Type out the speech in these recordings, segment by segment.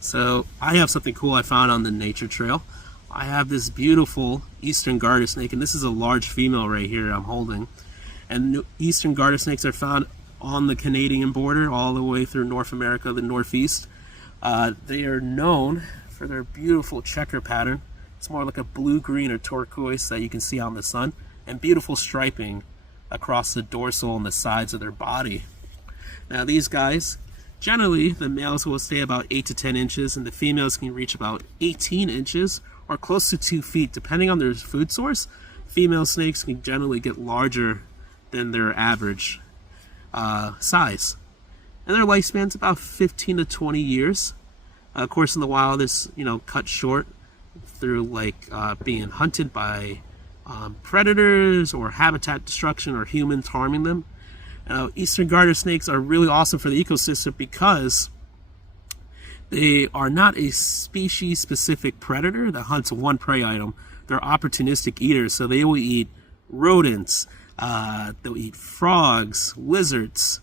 So I have something cool I found on the nature trail. I have this beautiful Eastern Garter Snake, and this is a large female right here I'm holding. And Eastern Garter Snakes are found on the Canadian border all the way through North America, the Northeast. They are known for their beautiful checker pattern. It's more like a blue-green or turquoise that you can see out in the sun, and beautiful striping across the dorsal and the sides of their body. Now these guys, generally the males will stay about 8 to 10 inches and the females can reach about 18 inches or close to 2 feet depending on their food source. Female snakes can generally get larger than their average size. And their lifespan's about 15 to 20 years. Of course in the wild it's cut short through being hunted by predators or habitat destruction or humans harming them. Eastern Garter Snakes are really awesome for the ecosystem because they are not a species-specific predator that hunts one prey item. They're opportunistic eaters, so they will eat rodents, they'll eat frogs, lizards,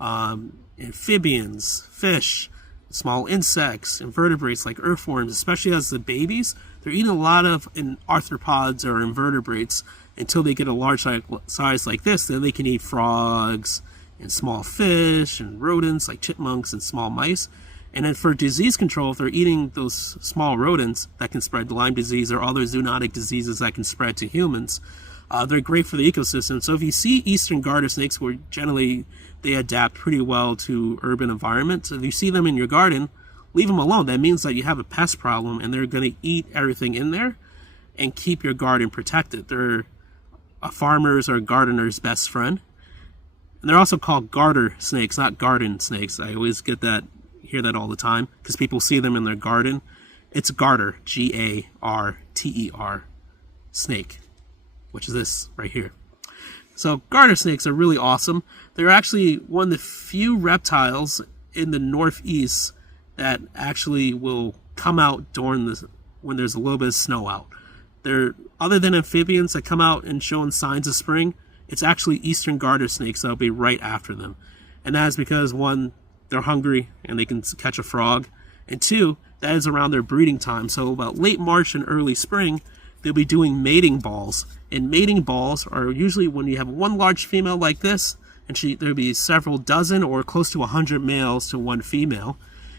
amphibians, fish, small insects, invertebrates like earthworms, especially as the babies. They're eating a lot of arthropods or invertebrates until they get a large size like this. Then they can eat frogs and small fish and rodents like chipmunks and small mice. And then for disease control, if they're eating those small rodents that can spread Lyme disease or other zoonotic diseases that can spread to humans, they're great for the ecosystem. So if you see Eastern Garter Snakes, where generally they adapt pretty well to urban environments, if you see them in your garden, leave them alone. That means that you have a pest problem and they're going to eat everything in there and keep your garden protected. They're a farmer's or gardener's best friend. And they're also called garter snakes, not garden snakes. I always hear that all the time because people see them in their garden. It's garter, G-A-R-T-E-R, snake, which is this right here. So garter snakes are really awesome. They're actually one of the few reptiles in the Northeast that actually will come out when there's a little bit of snow out. They're, other than amphibians that come out and showing signs of spring, it's actually Eastern Garter Snakes that'll be right after them. And that is because, one, they're hungry and they can catch a frog, and two, that is around their breeding time. So about late March and early spring, they'll be doing mating balls. And mating balls are usually when you have one large female like this, and there'll be several dozen or close to 100 males to one female.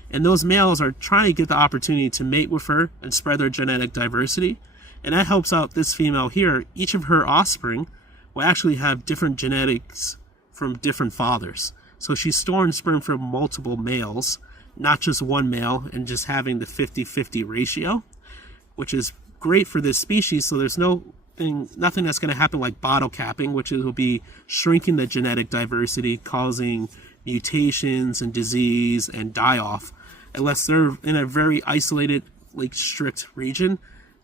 And those males are trying to get the opportunity to mate with her and spread their genetic diversity. And that helps out this female here. Each of her offspring will actually have different genetics from different fathers. So she's storing sperm from multiple males, not just one male, and just having the 50-50 ratio, which is great for this species. So there's nothing that's going to happen like bottle capping, which will be shrinking the genetic diversity, causing mutations and disease and die-off. Unless they're in a very isolated, strict region,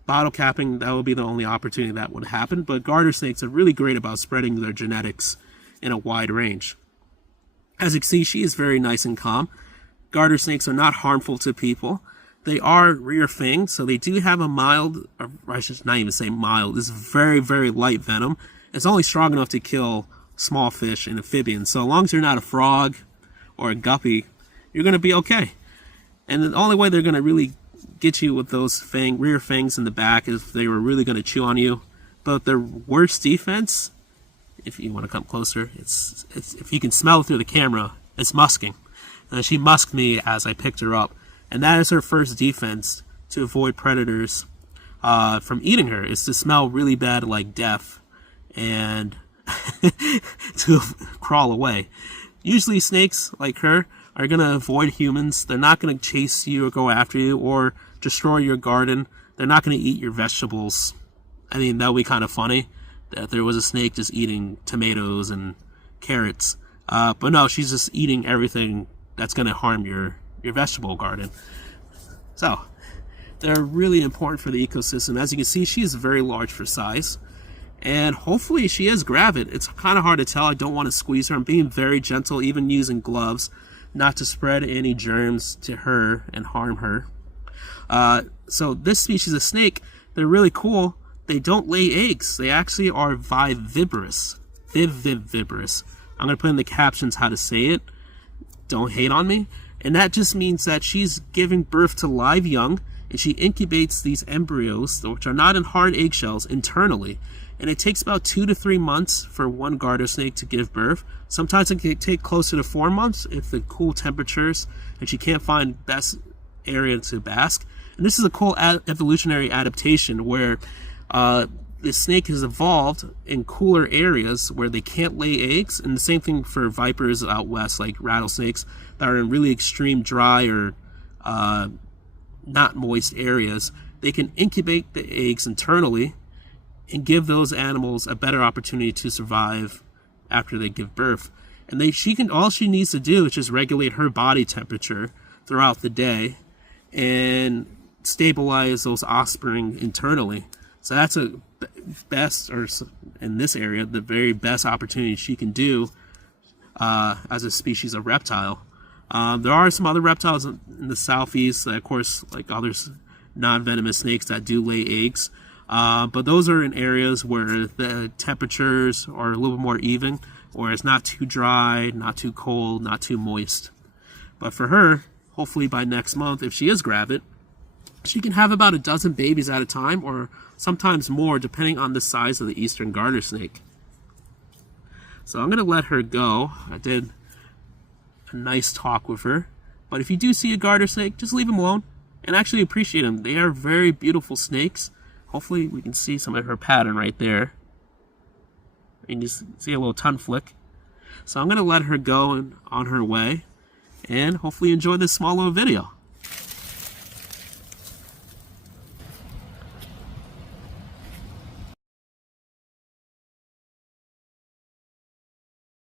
bottle capping, that would be the only opportunity that would happen. But garter snakes are really great about spreading their genetics in a wide range. As you can see, she is very nice and calm. Garter snakes are not harmful to people. They are rear fanged, so they do have a mild, or I should not even say mild, it's very, very light venom. It's only strong enough to kill small fish and amphibians. So as long as you're not a frog or a guppy, you're going to be okay. And the only way they're going to really get you with those rear fangs in the back is if they were really going to chew on you. But their worst defense, if you want to come closer, it's if you can smell it through the camera, it's musking. She musked me as I picked her up. And that is her first defense to avoid predators from eating her, is to smell really bad like death and to crawl away. Usually snakes like her are going to avoid humans. They're not going to chase you or go after you or destroy your garden. They're not going to eat your vegetables. I mean, that would be kind of funny that there was a snake just eating tomatoes and carrots. But no, she's just eating everything that's going to harm your vegetable garden. So they're really important for the ecosystem. As you can see, she is very large for size. And hopefully she is gravid. It's kind of hard to tell. I don't want to squeeze her. I'm being very gentle, even using gloves, not to spread any germs to her and harm her. So this species of snake, they're really cool. They don't lay eggs. They actually are viviparous. Viviparous. I'm going to put in the captions how to say it. Don't hate on me. And that just means that she's giving birth to live young, and she incubates these embryos, which are not in hard eggshells, internally. And it takes about 2 to 3 months for one garter snake to give birth. Sometimes it can take closer to 4 months if the cool temperatures and she can't find best area to bask. And this is a cool evolutionary adaptation where the snake has evolved in cooler areas where they can't lay eggs. And the same thing for vipers out west, like rattlesnakes that are in really extreme dry or not moist areas. They can incubate the eggs internally and give those animals a better opportunity to survive after they give birth. And all she needs to do is just regulate her body temperature throughout the day and stabilize those offspring internally. So that's a best, or in this area, the very best opportunity she can do as a species of reptile. There are some other reptiles in the southeast, of course, like other non-venomous snakes that do lay eggs. But those are in areas where the temperatures are a little bit more even, or it's not too dry, not too cold, not too moist. But for her, hopefully by next month, if she is gravid, she can have about a dozen babies at a time, or sometimes more, depending on the size of the Eastern Garter Snake. So I'm going to let her go. I did a nice talk with her. But if you do see a garter snake, just leave them alone and actually appreciate them. They are very beautiful snakes. Hopefully we can see some of her pattern right there. You can just see a little tongue flick. So I'm going to let her go on her way, and hopefully enjoy this small little video.